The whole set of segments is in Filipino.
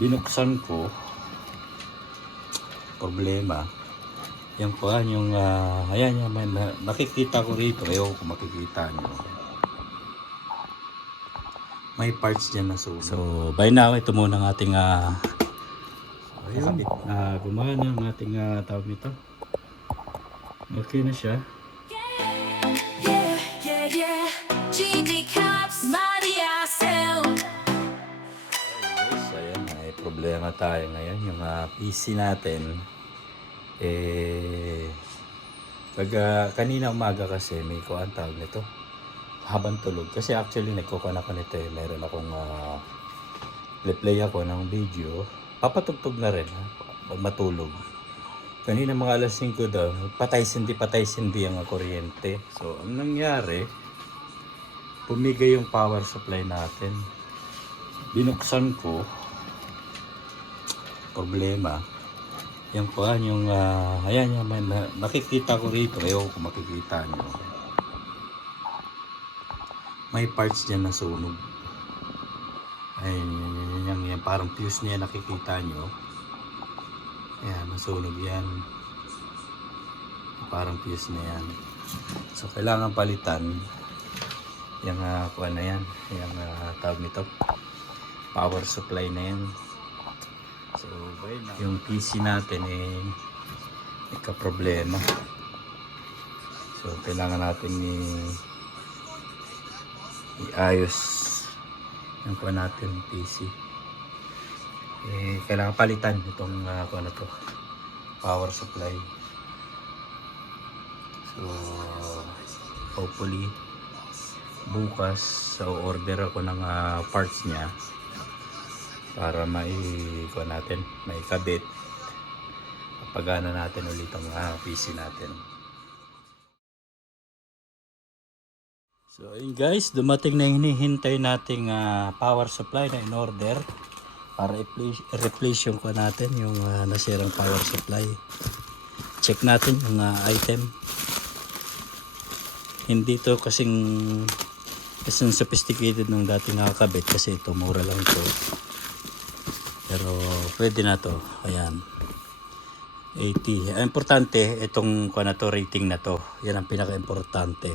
binuksan ko, problema yung kuhan, yung ayan yan, nakikita ko rito, ayaw ko makikita nyo, may parts dyan na sunog. So by now ito muna ang ating ayun, gumana ang ating tawag nito, okay na siya. May problema tayo ngayon. Yung PC natin kanina umaga kasi may kuhan tawag nito habang tulog, kasi actually nagkukuhan ako nito meron akong play ako ng video, papatugtog na rin pag matulog. Kanina mga alas 5 daw, patay sindi ang kuryente. So ang nangyari, pumigay yung power supply natin. Binuksan ko, problema yung kuhan, yung ayan yan, nakikita ko rito, ayaw ko makikita nyo, may parts dyan na sunog. Ayun, yan, parang fuse niya, nakikita nyo, ayan, nasunog yan, parang fuse na yan. So kailangan palitan yung kuhan na yan, yung tawag nito, power supply na yan. So, yung PC natin may problema. So, kailangan natin iayos yung kuha natin PC. Kailangan palitan itong kuha na to, power supply. So, hopefully bukas order ako ng parts niya para maikabit, pagana natin ulit ang PC natin. So ayun guys, dumating na hinihintay nating power supply na in order para i-replace yung natin, yung nasirang power supply. Check natin yung item. Hindi to kasing sophisticated ng dating nakakabit, kasi ito mura lang ito. Pero pwede na to. Ayan, 80. Importante itong na to, rating na to. Yan ang pinaka-importante.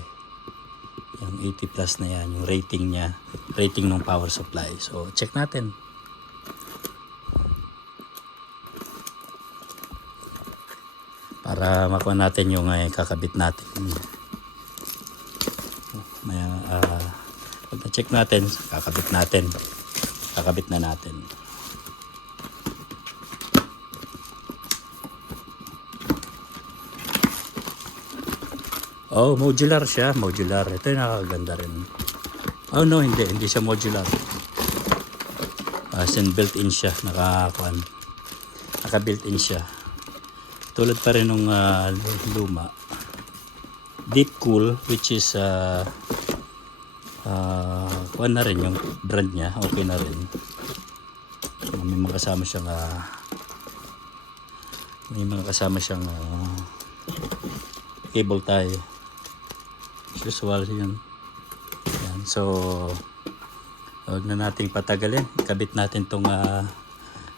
Yung 80 plus na yan, yung rating niya, rating ng power supply. So check natin. Para makuha natin yung kakabit natin. Pag na-check natin, kakabit na natin. Oh, modular siya, modular. Ito yung nakakaganda rin. Oh no, hindi siya modular. Built-in siya, naka-built-in siya. Tulad pa rin ng luma. Deep Cool, which is kuan na rin yung brand niya, okay na rin. May mga kasama siyang cable tie. Usual yan. Yan. So huwag na nating patagalin, kabit natin tong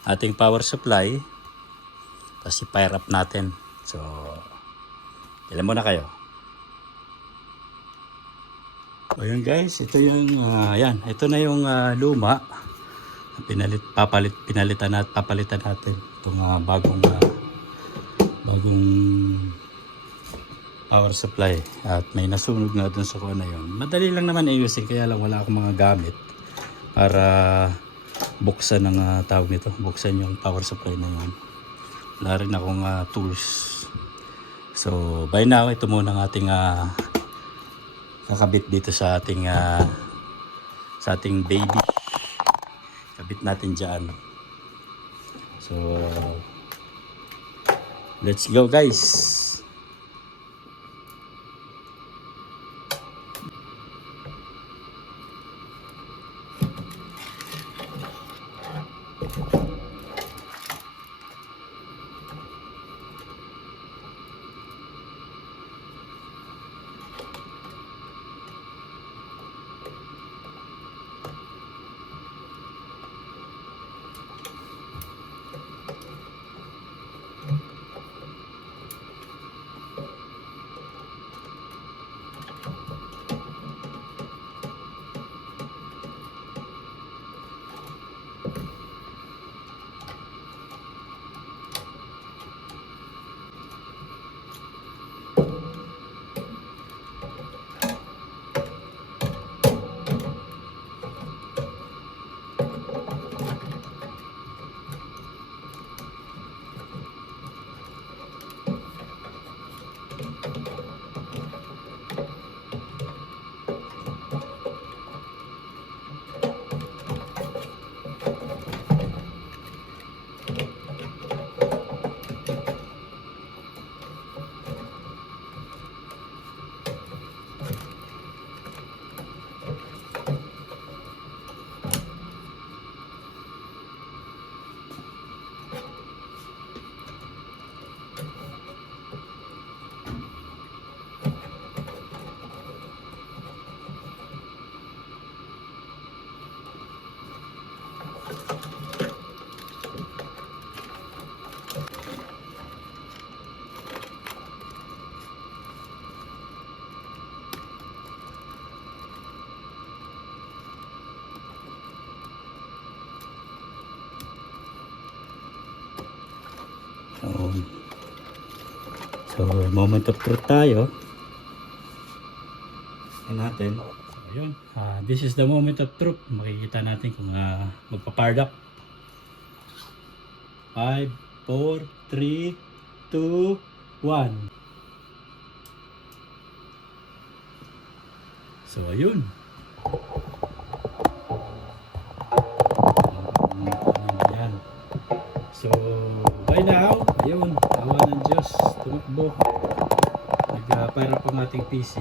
ating power supply, tapos i-fire up natin. So ilan muna kayo. Ayun guys, ito yung yan, ito na yung luma. Papalitan natin itong bagong power supply, at may nasunog na dun sa kuha na yun. Madali lang naman ayusin, kaya lang wala akong mga gamit para buksan ng tawag nito, buksan yung power supply na yun. Wala rin akong tools. So by now ito muna ang ating kakabit dito sa ating baby. Kabit natin dyan. So let's go guys. So, moment of truth tayo. Yan natin. So, yun. This is the moment of truth. Makikita natin kung magpa-powered up. 5, 4, 3, 2, 1. So, ayun. Ayan. So, by now, ayun. Awa ng Diyos. Tumakbo. Nag-fire up ang ating PC.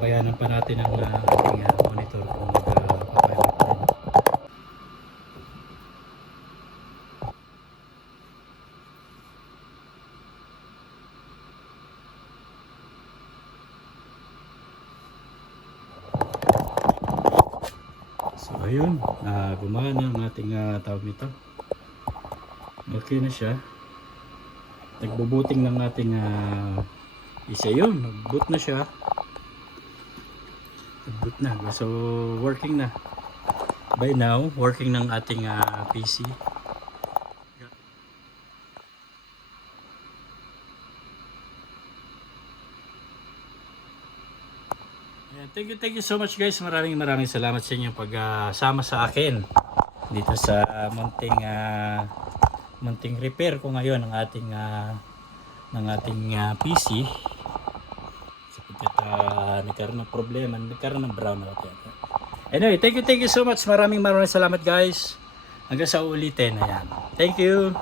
Bayanan pa natin ang ating monitor kung mag-fire up din. So ayun, gumana ang ating tawag nito. Okay na siya. Nagbubuting ng ating isa yun. Nag-boot na siya. Nag-boot na. So working na. By now, working ng ating PC. Thank you so much guys. Maraming salamat sa inyo pagsama sa akin dito sa munting repair ko ngayon ng ating PC. Sapagkat nagkaroon ng problema, nagkaroon ng brownout. Anyway, thank you so much. Maraming salamat guys. Hanggang sa ulitin. Ayan. Thank you.